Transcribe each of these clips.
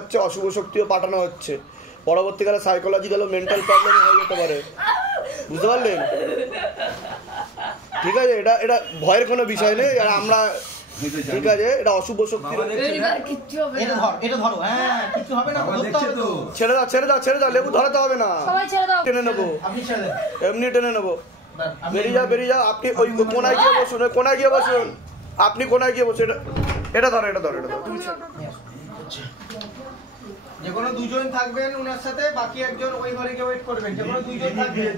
হচ্ছে, অশুভ শক্তিও পাঠানো হচ্ছে, পরবর্তীকালে সাইকোলজিক্যাল ও মেন্টাল প্রবলেম হয়ে যেতে পারে, বুঝতে পারলেন? ঠিক আছে, এটা এটা ভয়ের কোনো বিষয় নেই। আর আমরা ঠিক আছে, এটা অশুভ শক্তি। ছেড়ে দাও ছেড়ে দাও ছেড়ে দাও, লেবু ধরাতে হবে না, টেনে নেবো, এমনি টেনে নেবো। বেরিয়ে যাও বেরিয়ে যাও। আপনি ওই কোনায় গিয়ে বসুন, ওই কোনায় গিয়ে বসুন, আপনি কোনায় গিয়ে বসুন। এটা ধরো এটা ধরো এটা ধরো। যে কোনো দুজন থাকবেন ওনার সাথে, বাকি একজন ওই ঘরে গিয়ে ওয়েট করবেন। যে কোনো দুজন থাকবেন,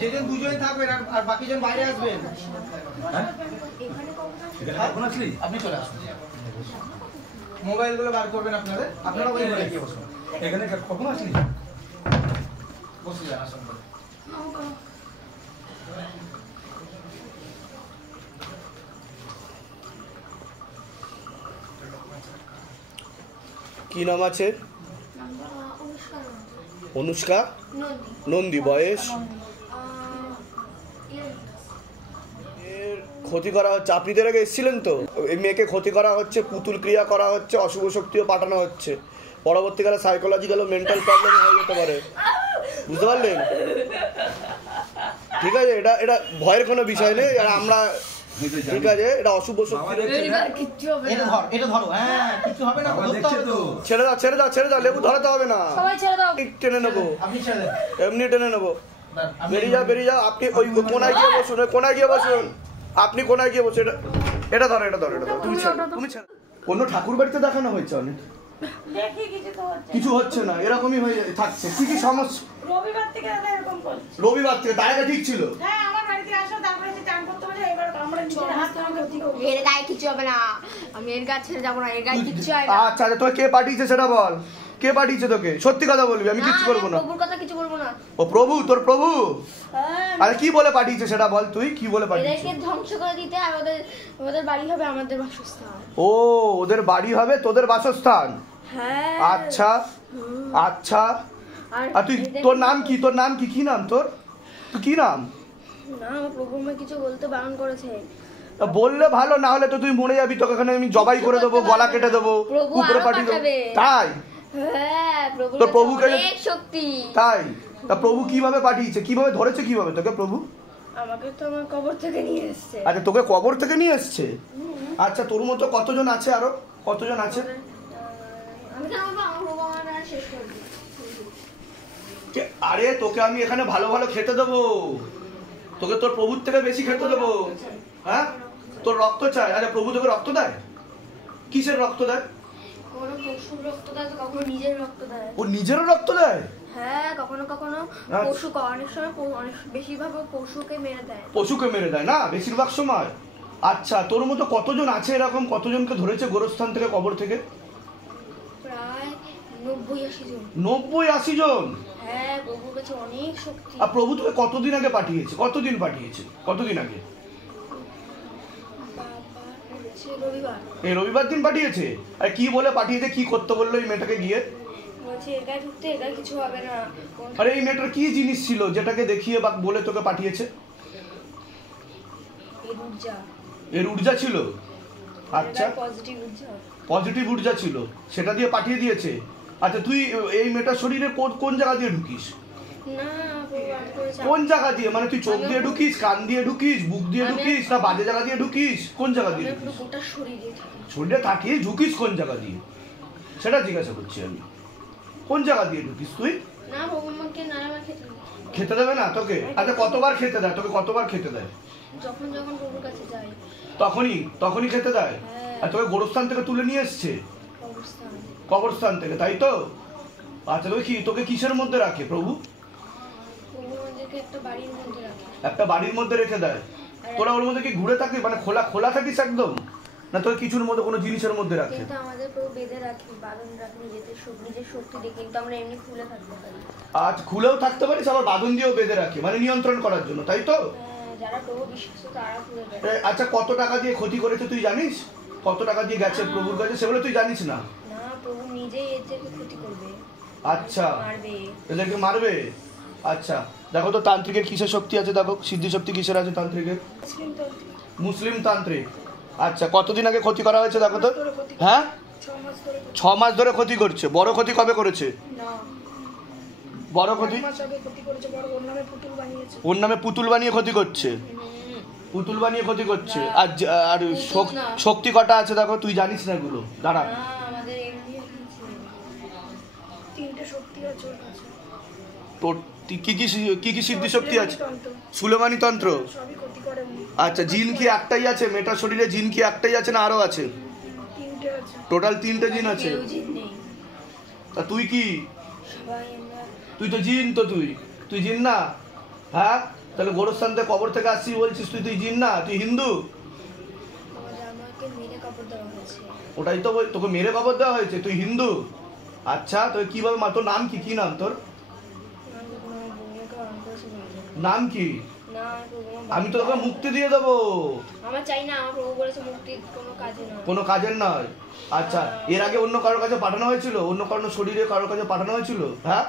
যেজন দুজন থাকবেন আর বাকি জন বাইরে আসবেন। আপনি চলে আসুন, মোবাইল গুলো বার করবেন আপনাদের, আপনারা ওই ঘরে গিয়ে বসুন। এখানে কখন আসলি? বসে যান, আসুন। কি নাম আছে? অনুষ্কা নন্দী। বয়স? এর ক্ষতি করা হচ্ছে, আপনি তো আগে এসেছিলেন তো, এই মেয়েকে ক্ষতি করা হচ্ছে, পুতুল ক্রিয়া করা হচ্ছে, অশুভ শক্তিও পাঠানো হচ্ছে, পরবর্তীকালে সাইকোলজিক্যাল ও মেন্টাল প্রবলেম হয়ে যেতে পারে, বুঝতে পারলেন? ঠিক আছে, এটা এটা ভয়ের কোনো বিষয় নেই। আর আমরা ঠিক আছে, এটা অশুভ শক্তি। ছেড়ে দাও ছেড়ে দাও ছেড়ে দাও, লেবু ধরাতে হবে না, টেনে নেবো, এমনি টেনে নেবো। বেরিয়ে যাও বেরিয়ে যাও। আপনি ওই কোনায় গিয়ে বসুন, ওই কোনায় গিয়ে বসুন, আপনি কোনায় গিয়ে বসুন। এটা ধরো এটা ধরো এটা ধরো। তুমি ছেড়ে তুমি ছেড়ে। অন্য ঠাকুর বাড়িতে দেখানো হয়েছে অনেক, কিছু হচ্ছে না, এরকমই হয়ে থাকছে। কি কি সমস্যা? রবিবার থেকে এরকম করছে। রবিবার থেকে তার আগে ঠিক ছিল? হ্যাঁ, আমার বাড়িতে আসো, তারপরে যে চান করতে বলে, এবার আমরা নিজের হাত থেকে ক্ষতি করব। এর গায়ে কিছু হবে না, আমি এর গায়ে ছেড়ে যাব না, এর গায়ে কিছু হবে না। আচ্ছা আচ্ছা, তোকে কে পাঠিয়েছে সেটা বল, কে পাঠিয়েছে তোকে? সত্যি কথা বলবি, আমি কিছু করব না। প্রভুর কথা কিছু বলবো না। ও প্রভু, তোর প্রভু? হ্যাঁ। আরে কি বলে পাঠিয়েছে সেটা বল, তুই কি বলে পাঠিয়েছিস? এদেরকে ধ্বংস করে দিতে, আমাদের বাড়ি হবে আমাদের বাসস্থান। ও, ওদের বাড়ি হবে তোদের বাসস্থান? হ্যাঁ। আচ্ছা আচ্ছা। আর তুই, তোর নাম কি? তোর নাম কি? কি নাম তোর? তুই কি নাম? না, আমার প্রভু আমাকে কিছু বলতে বারণ করেছে। বললে ভালো, না হলে তো তুই মরে যাবি, তোকে এখানে আমি জবাই করে দেবো, গলা কেটে দেবো, উপরে পাঠিয়ে দেবো। তাই? হ্যাঁ, তোর প্রভুকে অনেক শক্তি। তাই? তা প্রভু কিভাবে পাঠিয়েছে, কিভাবে ধরেছে, কিভাবে তোকে প্রভু? আমাকে তো আমার কবর থেকে নিয়ে এসেছে। আচ্ছা, তোকে কবর থেকে নিয়ে এসছে? আচ্ছা, তোর মতো কতজন আছে, আরো কতজন আছে? আমি কেন বলবো, আমার প্রভু আমার শেষ করে দিই। আরে তোকে আমি এখানে ভালো ভালো খেতে দেবো, তোকে তোর প্রভুর থেকে বেশি খেতে দেবো। হ্যাঁ, তোর রক্ত চাই? আরে প্রভু তোকে রক্ত দেয়? কিসের রক্ত দেয়? কখনো পশুর রক্ত দেয়, তো কখনো নিজের রক্ত দেয়। ও নিজেরও রক্ত দেয়? হ্যাঁ, কখনো কখনো পশু, অনেক সময় অনেক বেশিরভাগ পশুকে মেরে দেয়। পশুকে মেরে দেয় না বেশিরভাগ সময়? আচ্ছা, তোর মতো কতজন আছে এরকম, কতজনকে ধরেছে গোরস্থান থেকে, কবর থেকে? প্রায় 90-80 জন। 90-80 জন? হ্যাঁ, প্রভুর কাছে অনেক শক্তি। আর প্রভু তোকে কতদিন আগে পাঠিয়েছে, কতদিন পাঠিয়েছে, কতদিন আগে? এই রবিবার দিন পাঠিয়েছে। আর কি বলে পাঠিয়েছে, কি করতে বললো এই মেয়েটাকে গিয়ে? বলছে এর গায়ে ঢুকতে, এর গায়ে কিছু হবে না। আরে এই মেয়েটার কি জিনিস ছিল যেটাকে দেখিয়ে বা বলে তোকে পাঠিয়েছে? এর ঊর্জা ছিল? আচ্ছা, পজিটিভ ঊর্জা ছিল, সেটা দিয়ে পাঠিয়ে দিয়েছে। আচ্ছা, তুই এই মেয়েটার শরীরে কোন জায়গা দিয়ে ঢুকিস? কোন জায়গা দিয়ে, মানে তুই চোখ দিয়ে ঢুকিস, কান দিয়ে ঢুকিস, বুক দিয়ে ঢুকিস, না বাজে জায়গা দিয়ে ঢুকিস? কোন জায়গা দিয়ে ঢুকিস? শরীরে থাকিস, ঢুকিস কোন জায়গা দিয়ে সেটা জিজ্ঞাসা করছি আমি। কোন জায়গা দিয়ে ঢুকিস তুই? খেতে দেবে না তোকে? আচ্ছা, কতবার খেতে দেয় তোকে? কতবার খেতে দেয়? যখন যখন প্রভুর কাছে যাই তখনই খেতে দেয়। আর তোকে গোরস্থান থেকে তুলে নিয়ে এসছে? কবরস্থান থেকে, তাই তো? আচ্ছা, তোকে কিসের মধ্যে রাখে প্রভু? একটা বাড়ির মধ্যে রেখে দেয়। তোরা ওর মধ্যে কি ঘুরে থাকিস, মানে খোলা থাকিস একদম, না তোর কিছুর মধ্যে, কোনো জিনিসের মধ্যে রাখে? কিন্তু আমাদের প্রভু বেঁধে রাখি, বাঁধন রাখি, নিজের শক্তি দিয়ে, কিন্তু আমরা এমনি খুলে থাকতে পারি। আচ্ছা, খুলেও থাকতে পারিস, আবার বাঁধন দিয়েও বেঁধে রাখে, মানে নিয়ন্ত্রণ করার জন্য, তাই তো? যারা প্রভু বিশ্বাস তারা খুলে দেয়। আচ্ছা, কত টাকা দিয়ে ক্ষতি করেছে তুই জানিস? কত টাকা দিয়ে গেছে প্রভুর কাছে সেগুলো তুই জানিস না? না, প্রভু নিজেই এদেরকে ক্ষতি করবে। আচ্ছা, মারবে, এদেরকে মারবে। আচ্ছা, দেখো তো তান্ত্রিকের কিসের শক্তি আছে, দেখো সিদ্ধি শক্তি কিসের আছে তান্ত্রিকের? মুসলিম তান্ত্রিক। আচ্ছা, কতদিন আগে ক্ষতি করা হয়েছে দেখো তো? হ্যাঁ, 6 মাস ধরে ক্ষতি করছে। বড় ক্ষতি কবে করেছে? বড় ক্ষতি ওর নামে পুতুল বানিয়ে ক্ষতি করছে, পুতুল বানিয়ে ক্ষতি করছে। আর শক্তি কটা আছে দেখো, তুই জানিস না এগুলো? দাঁড়া, তোর কি কি সিদ্ধি শক্তি আছে? সুলেমানি তন্ত্র। আচ্ছা, জিন কি একটাই আছে? মেয়েটার শরীরে জিন কি একটাই আছে না আরো আছে? টোটাল 3টে জিন আছে। তা তুই কি? তুই তো জিন, তো তুই জিন না? হ্যাঁ, তাহলে গোরস্থান থেকে কবর থেকে আসছিস বলছিস তুই জিন না, তুই হিন্দু? ওটাই তো তোকে মেরে কবর দেওয়া হয়েছে, তুই হিন্দু? আচ্ছা, তো কিভাবে? তোর নাম কি? কি নাম তোর? নাম কি? আমি তো তোকে মুক্তি দিয়ে দেবো। আমার চাই না, আমার প্রভু বলেছে মুক্তি কোনো কাজের নয়। আচ্ছা, এর আগে অন্য কারোর কাছে পাঠানো হয়েছিল? অন্য কারোর শরীরে কারোর কাছে পাঠানো হয়েছিল? হ্যাঁ,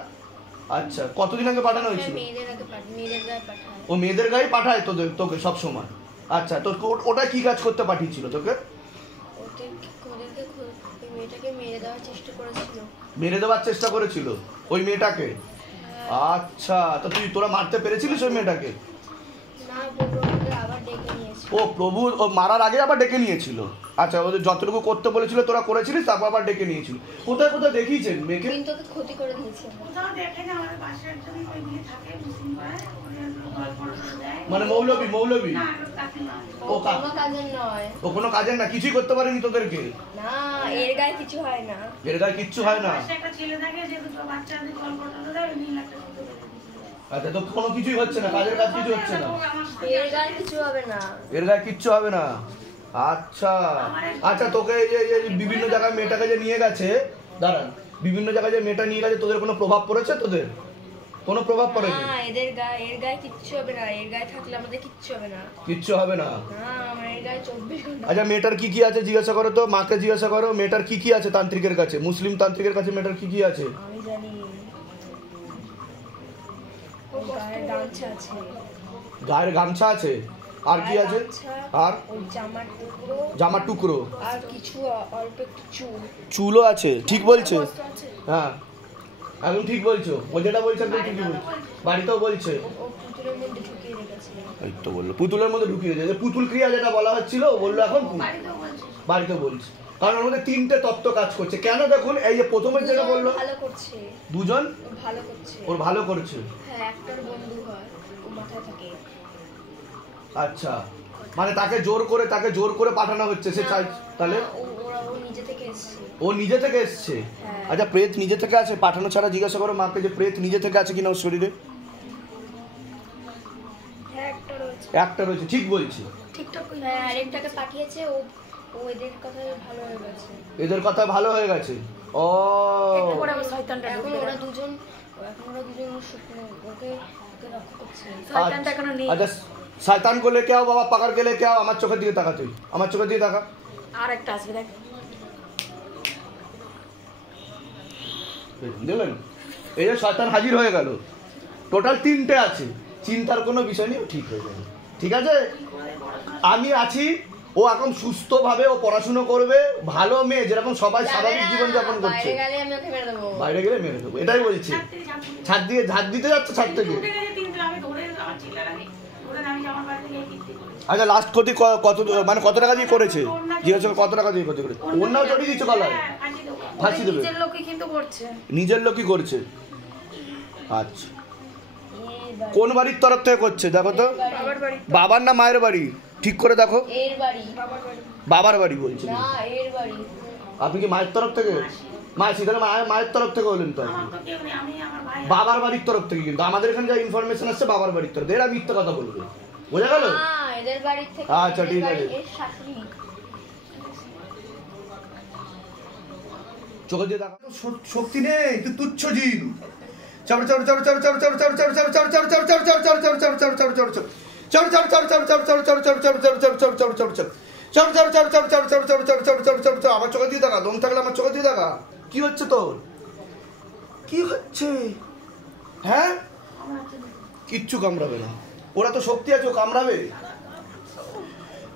আচ্ছা, কতদিন আগে পাঠানো হয়েছিল? ও মেয়েদের গায়ে পাঠায় তোকে সব সময়? আচ্ছা, তো ওটা কি কাজ করতে পাঠিয়েছিল তোকে? মেরে দেওয়ার চেষ্টা করেছিল ওই মেয়েটাকে? আচ্ছা, তো তোরা মারতে পেরেছিলিস ওই মেয়েটাকে? ও প্রভু ও মারার আগে আবার ডেকে নিয়েছিল। আচ্ছা, ওদের যতটুকু করতে বলেছিল তোরা করেছিলিস, তারপর আবার ডেকে নিয়েছিল। কোথায় কোথায় দেখিয়েছেন মেয়েকে? ক্ষতি করে দিয়েছে। মানে মৌলবী ও কোনো কাজের না, কিছুই করতে পারেনি তোদেরকে? না, এর গায়ে কিছু হয় না। এর গায়ে কিচ্ছু হয় না? আচ্ছা, তো কোনো কিছুই হচ্ছে না, কাজের কাজ কিছু হচ্ছে না? এর গায়ে কিছু হবে না। এর গায়ে কিচ্ছু হবে না। আচ্ছা আচ্ছা, তোকে এই বিভিন্ন জায়গায় মেয়েটাকে যে নিয়ে গেছে, দাঁড়ান, বিভিন্ন জায়গায় যে মেয়েটা নিয়ে গেছে, তোদের কোনো প্রভাব পড়েছে? তোদের কোনো প্রভাব পড়েনি? না, এর গায়ে কিচ্ছু হবে না। এর গায়ে থাকলে আমাদের কিচ্ছু হবে না। কিচ্ছু হবে না? না, আমার এর গায়ে 24 ঘন্টা। আচ্ছা, মেয়েটার কি কি আছে জিজ্ঞাসা করো তো, মাকে জিজ্ঞাসা করো মেয়েটার কি কি আছে তান্ত্রিকের কাছে, মুসলিম তান্ত্রিকের কাছে মেয়েটার কি কি আছে? আমি জানি। ওর গায়ে গামছা আছে। গায়ের গামছা আছে? আর কি আছে? আর ওই জামার টুকরো আর কিছু অল্প একটু চুলও আছে। ঠিক বলছে? হ্যাঁ, একদম ঠিক বলছো। ও যেটা বলছে একদম ঠিকই বলছে। বাড়িতেও বলছে ও পুতুলের মধ্যে ঢুকিয়ে রেখেছে। এই তো বললো পুতুলের মধ্যে ঢুকিয়ে রেখেছে। পুতুল ক্রিয়া যেটা বলা হচ্ছিল বললো এখন বাড়িতেও বলছে। কারণ ওর মধ্যে 3টে তত্ত্ব কাজ করছে। কেন? দেখুন, এই যে প্রথমের যেটা বললো, ভালো করছে। দুজন ভালো করছে। ওর ভালো করছে। হ্যাঁ, একটার বন্ধু হয়, ও মাথায় থাকে। আচ্ছা, মানে তাকে জোর করে পাঠানো হচ্ছে। সে চাই তাহলে ও নিজে থেকে এসেছে। ও নিজে থেকে এসছে? আচ্ছা, প্রেত নিজে থেকে আছে? পাঠানো ছাড়া জিজ্ঞাসা করো মাকে যে প্রেত নিজে থেকে আছে কিনা ওর শরীরে। একটা রয়েছে, ঠিক বলছি? ঠিকঠাক। হ্যাঁ, আরেকটাকে পাঠিয়েছে। ও এদের কথায় ভালো হয়ে গেছে। এদের কথা ভালো হয়ে গেছে। ও এখন ওরা দুজন ওকে রক্ষা করছে। আচ্ছা, শয়তান को लेके आओ बाबा, पकड़ के लेके आओ। আমার চোখের দিকে তাকা, তুই আমার চোখের দিকে তাকা। আর একটা আসবে দেখ। দেখলেন, এই যে শয়তান হাজির হয়ে গেল। টোটাল 3টে আছে, চিন্তার কোনো বিষয় নেই, ঠিক হয়ে যাবে। ঠিক আছে, আমি আছি। ও এখন সুস্থভাবে ও পড়াশুনো করবে, ভালো মেয়ে, যেরকম সবাই স্বাভাবিক জীবনযাপন করছে। বাইরে গেলে মেরে দেবো, এটাই বলছি। ঝাড় দিতে যাচ্ছে ছাদ থেকে। আচ্ছা, লাস্ট ক্ষতি কত, মানে কত টাকা দিয়ে করেছে জিজ্ঞাসা? কত টাকা দিয়ে ক্ষতি করেছে? অন্যও চড়িয়ে দিচ্ছে গলায়, ফাঁসি দেবে। নিজের লোকই কিন্তু করছে। নিজের লোকই করছে? আচ্ছা, কোন বাড়ির তরফ থেকে করছে দেখো তো? বাবার না মায়ের বাড়ি? ঠিক করে দেখো। বাবার বাড়ি বলছে? আপনি কি মায়ের তরফ থেকে? মায়ের তরফ থেকে বললেন তো? বাবার বাড়ির তরফ থেকে। কিন্তু আমাদের এখানে যা ইনফরমেশন আসছে বাবার বাড়ির তরফ। এরা মিথ্যা কথা বলবে, বোঝা গেল? আচ্ছা, ঠিক আছে। চোখে দিয়ে দেখা শক্তি নেই, তুই তুচ্ছ জিন। আমার চোখে দিয়ে দেখা, দম থাকলে আমার চোখে দিয়ে দেখা। কি হচ্ছে তোর? কি হচ্ছে? হ্যাঁ, কিচ্ছু কামড়াবে না। ওরা তো শক্তি আছে, ও কামড়াবে?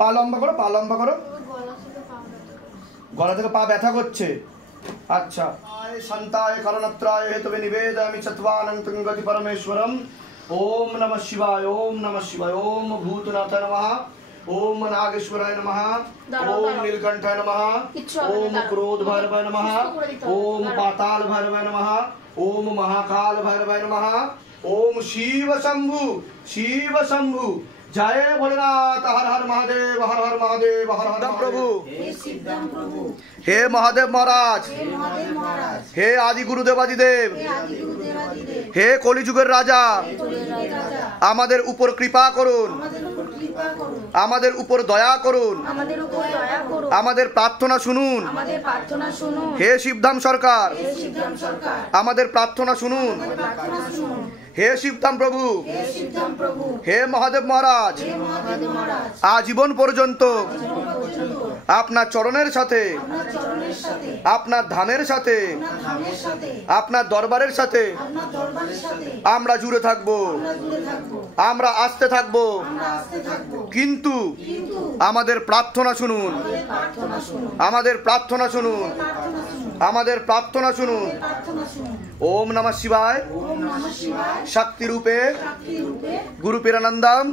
পা লম্বা করো, পা লম্বা করো। গলা থেকে পা ব্যথা করছে, আচ্ছা। শান্তায় কারণত্রায় হেতবে নিবেদয়ামি চত্বানন্तं গতি পরমেশ্বরম। ওম নমঃ শিবায়, ওম নমঃ শিবায়, ওম ভূতনাথায় নমঃ, ওম নাগেশ্বরায় নমঃ, ওম নীলকণ্ঠায় নমঃ, ওম ক্রোধ ভৈরবায় নমঃ, ওম পাতাল ভৈরবায় নমঃ, ওম মহাকাল ভৈরবায় নমঃ, ওম শিব শম্ভু, শিব শম্ভু। জয় ভোলেনাথ, হর হর মহাদেব, হর হর মহাদেব, হর হর প্রভু। হে মহাদেব মহারাজ, হে আদি গুরুদেবাদিদেব, হে কলিযুগের রাজা, আমাদের উপর কৃপা করুন, আমাদের উপর দয়া করুন, আমাদের প্রার্থনা শুনুন। হে শিবধাম সরকার, আমাদের প্রার্থনা শুনুন। হে শিবধাম প্রভু, হে মহাদেব মহারাজ, আজীবন পর্যন্ত আপনার চরণের সাথে, আপনার ধামের সাথে, আপনার দরবারের সাথে আমরা জুড়ে থাকবো, আমরা আসতে থাকবো। কিন্তু আমাদের প্রার্থনা শুনুন, আমাদের প্রার্থনা শুনুন, আমাদের প্রার্থনা শুনুন। ওম নমঃ শিবায়, শক্তি রূপে গুরু পীরানন্দম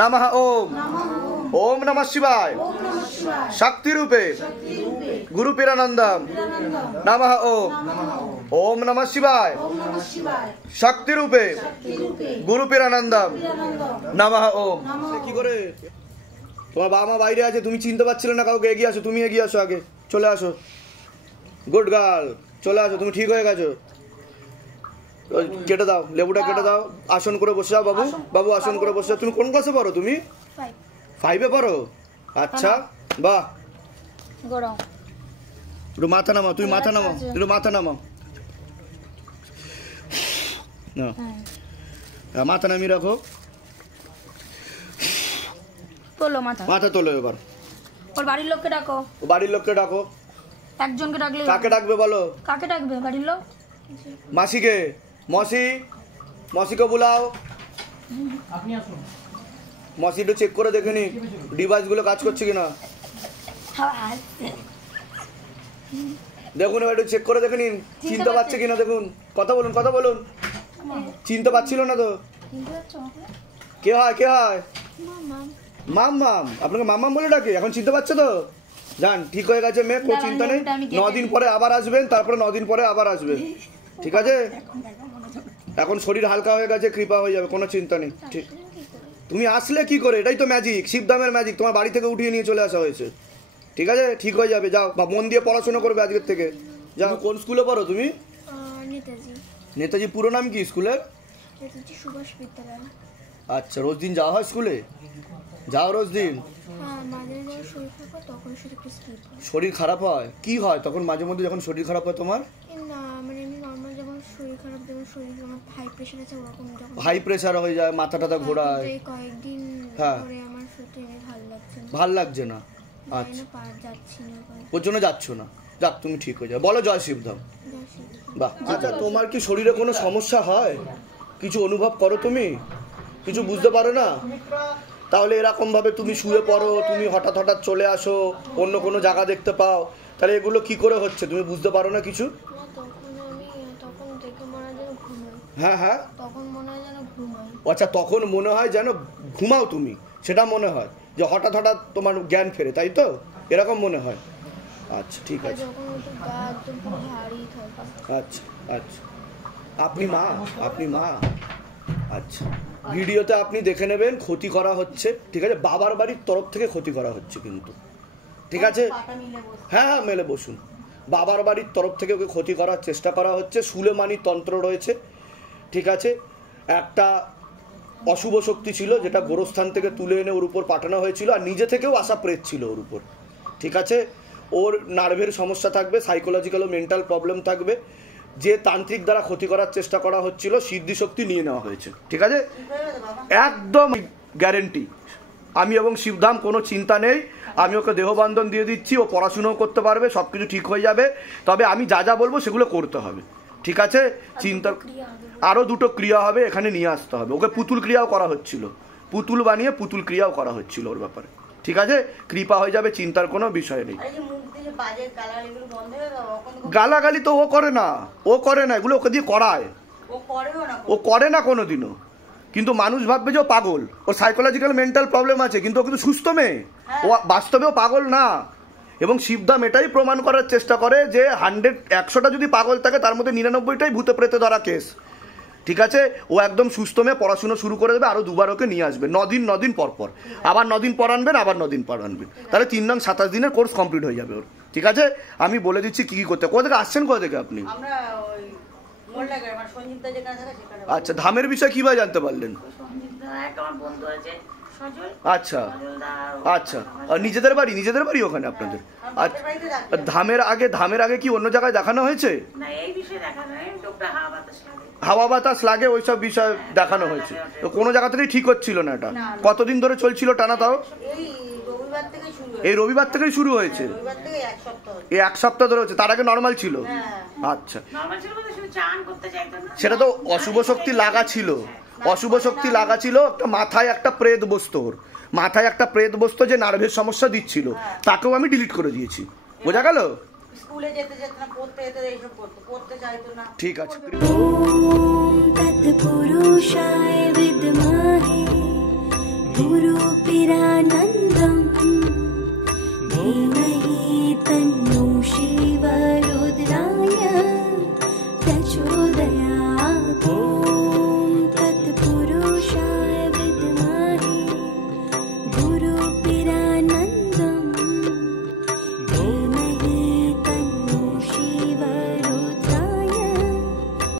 নমঃ। ওম ওম নমঃ শিবায়, শক্তি রূপে গুরু পীরানন্দম নমঃ। ওম ওম নমঃ শিবায়, শক্তি রূপে গুরু পীরানন্দম নমঃ। ওম। কি করে তোমার বাবা মা বাইরে আছে, তুমি চিনতে পারছিলে না কাউকে? এগিয়ে আসো, তুমি এগিয়ে আসো, আগে চলে আসো। গুড গার্ল, চলে আসো, তুমি ঠিক হয়ে গেছো। কেটে দাও, লেবুটা কেটে দাও। আসন করে বসে যাও বাবু, বাবু আসন করে বসে যাও। তুমি কোন ক্লাসে পড়ো? তুমি 5-এ পড়ো? আচ্ছা, বাহ। একটু মাথা নামাও, তুমি মাথা নামাও, একটু মাথা নামাও, মাথা নামিয়ে রাখো। মাথা তোলো এবার। ওর বাড়ির লোককে ডাকো, বাড়ির লোককে ডাকো। একজনকে ডাকলে কাকে ডাকবে বলো? কাকে ডাকবে? বাড়ির লোক। মাসিকে, মসি, মসিকে বুলাও। আপনি আসুন। মসি একটু চেক করে দেখে নি ডিভাইস গুলো কাজ করছে কিনা। দেখুন এবার একটু চেক করে দেখে নিন, চিনতে পারছে কিনা দেখুন। কথা বলুন, কথা বলুন। চিনতে পারছিল না তো? কে হয়, কে হয়? মাম মাম। আপনাকে মাম বলে ডাকে? এখন চিনতে পারছো তো? যান, ঠিক হয়ে গেছে মেয়ে, কোনো চিন্তা নেই। 9 দিন পরে আবার আসবেন, তারপরে 9 দিন পরে আবার আসবেন, ঠিক আছে? এখন শরীর হালকা হয়ে গেছে, কৃপা হয়ে যাবে, কোনো চিন্তা নেই। ঠিক, তুমি আসলে কি করে? এটাই তো ম্যাজিক, শিবধামের ম্যাজিক। তোমার বাড়ি থেকে উঠিয়ে নিয়ে চলে আসা হয়েছে, ঠিক আছে? ঠিক হয়ে যাবে, যাও। বা মন দিয়ে পড়াশোনা করবে আজকের থেকে, যাও। কোন স্কুলে পড়ো তুমি? নেতাজি। নেতাজি পুরো নাম কি স্কুলের? নেতাজি সুভাষ বিদ্যালয়। আচ্ছা, রোজ দিন যাওয়া হয় স্কুলে? যাও রোজ দিন? হ্যাঁ, মাঝে মাঝে শরীর খারাপ হয়, তখন শুধু একটু স্কিপ হয়। শরীর খারাপ হয়? কি হয় তখন মাঝে মধ্যে যখন শরীর খারাপ হয় তোমার? না, মানে এমনি নর্মাল যখন শরীর খারাপ, যেমন শরীর আমার হাই প্রেশার আছে, ওরকম যখন হাই প্রেসার হয়ে যায়, মাথা টাথা ঘোরায়? এই কয়েকদিন হ্যাঁ। ধরে আমার শরীরটা এমনি ভালো লাগছে না। ভাল লাগছে না? জানি আচ্ছা, না, পার যাচ্ছি না ওখানে। ওর জন্য যাচ্ছ না? যাক, তুমি ঠিক হয়ে যাবে। বলো জয় শিবধাম। যাচ্ছি। বাহ। আচ্ছা, তোমার কি শরীরে কোনো সমস্যা হয়? কিছু অনুভব করো তুমি? কিছু বুঝতে পারো না? তাহলে এরকম ভাবে তুমি শুয়ে পড়ো, তুমি হঠাৎ হঠাৎ চলে আসো, অন্য কোনো জায়গা দেখতে পাও, তাহলে এগুলো কি করে হচ্ছে? তুমি বুঝতে পারো না কিছু? না, তখন দেখে মনে হয় যেন ঘুমাই। হ্যাঁ হ্যাঁ, তখন মনে হয় যেন ঘুমাই। আচ্ছা, তখন মনে হয় যেন ঘুমাও তুমি, সেটা মনে হয় যে হঠাৎ হঠাৎ তোমার জ্ঞান ফেরে, তাই তো? এরকম মনে হয়? আচ্ছা, ঠিক আর আছে। যখন একটু গা একদম পুরো ভারী থাকে। আচ্ছা আচ্ছা, আপনি মা? আপনি মা? আচ্ছা, ভিডিওতে আপনি দেখে নেবেন, ক্ষতি করা হচ্ছে, ঠিক আছে? বাবার বাড়ির তরফ থেকে ক্ষতি করা হচ্ছে কিন্তু, ঠিক আছে? হ্যাঁ হ্যাঁ, মেলে বসুন। বাবার বাড়ির তরফ থেকে ওকে ক্ষতি করার চেষ্টা করা হচ্ছে। সুলেমানি তন্ত্র রয়েছে, ঠিক আছে? একটা অশুভ শক্তি ছিল যেটা গোরস্থান থেকে তুলে এনে ওর উপর পাঠানো হয়েছিল, আর নিজে থেকেও আসা প্রেত ছিল ওর উপর, ঠিক আছে? ওর নার্ভের সমস্যা থাকবে, সাইকোলজিক্যাল ও মেন্টাল প্রবলেম থাকবে। যে তান্ত্রিক দ্বারা ক্ষতি করার চেষ্টা করা হচ্ছিল, সিদ্ধি শক্তি নিয়ে নেওয়া হয়েছে, ঠিক আছে? একদম গ্যারেন্টি। আমি এবং শিবধাম, কোনো চিন্তা নেই। আমি ওকে দেহবন্ধন দিয়ে দিচ্ছি, ও পড়াশুনোও করতে পারবে, সব কিছু ঠিক হয়ে যাবে। তবে আমি যা যা বলবো সেগুলো করতে হবে, ঠিক আছে? চিন্তা, আরও 2টো ক্রিয়া হবে, এখানে নিয়ে আসতে হবে ওকে। পুতুল ক্রিয়াও করা হচ্ছিল, পুতুল বানিয়ে পুতুল ক্রিয়াও করা হচ্ছিল ওর ব্যাপারে, ঠিক আছে, কৃপা হয়ে যাবে, চিন্তার কোনো বিষয় নেই। গালাগালি তো ও করে না, এগুলো ওকে দিয়ে করায়, ও করে না কোনোদিনও। কিন্তু মানুষ ভাববে যে ও পাগল, ওর সাইকোলজিক্যাল মেন্টাল প্রবলেম আছে, কিন্তু ও কিন্তু সুস্থ মেয়ে, ও বাস্তবেও পাগল না। এবং শিবধাম এটাই প্রমাণ করার চেষ্টা করে যে 100টা যদি পাগল থাকে তার মধ্যে 99টাই ভূতে প্রেতে ধরা কেস। ঠিক আছে, ও একদম সুস্থ মেয়ে, পড়াশুনো শুরু করে দেবে, আরও 2বার ওকে নিয়ে আসবে, 9 দিন পর পর, আবার 9 দিন পর আনবেন, আবার 9 দিন পর আনবেন, তাহলে 3 নং 27 দিনের কোর্স কমপ্লিট হয়ে যাবে ওর। ঠিক আছে, আমি বলে দিচ্ছি কী কী করতে। কোথা থেকে আসছেন, কোথা থেকে আপনি? আচ্ছা, ধামের বিষয়ে কীভাবে জানতে পারলেন? আচ্ছা আচ্ছা, নিজেদের বাড়ি ওখানে আপনাদের? আচ্ছা, ধামের আগে কি অন্য জায়গায় দেখানো হয়েছে? হাওয়া বাতাস লাগে ওইসব বিষয় দেখানো হয়েছে, তো কোনো জায়গা থেকেই ঠিক হচ্ছিল না এটা। কতদিন ধরে চলছিল টানা? তাও এই রবিবার থেকেই শুরু হয়েছে, এই 1 সপ্তাহ ধরে হচ্ছে, তার আগে নর্মাল ছিল? আচ্ছা, সেটা তো অশুভ শক্তি লাগা ছিল, একটা মাথায় একটা প্রেত বসতো, ওর মাথায় একটা প্রেত বসতো যে নার্ভের সমস্যা দিচ্ছিল, তাকেও আমি ডিলিট করে দিয়েছি, বোঝা গেল? স্কুলে যেতে না, পড়তে এইসব পড়তে চাইতো না। ঠিক আছে। ওম তৎপুরুষায় বিদ্মহে গুরু পিরানন্দ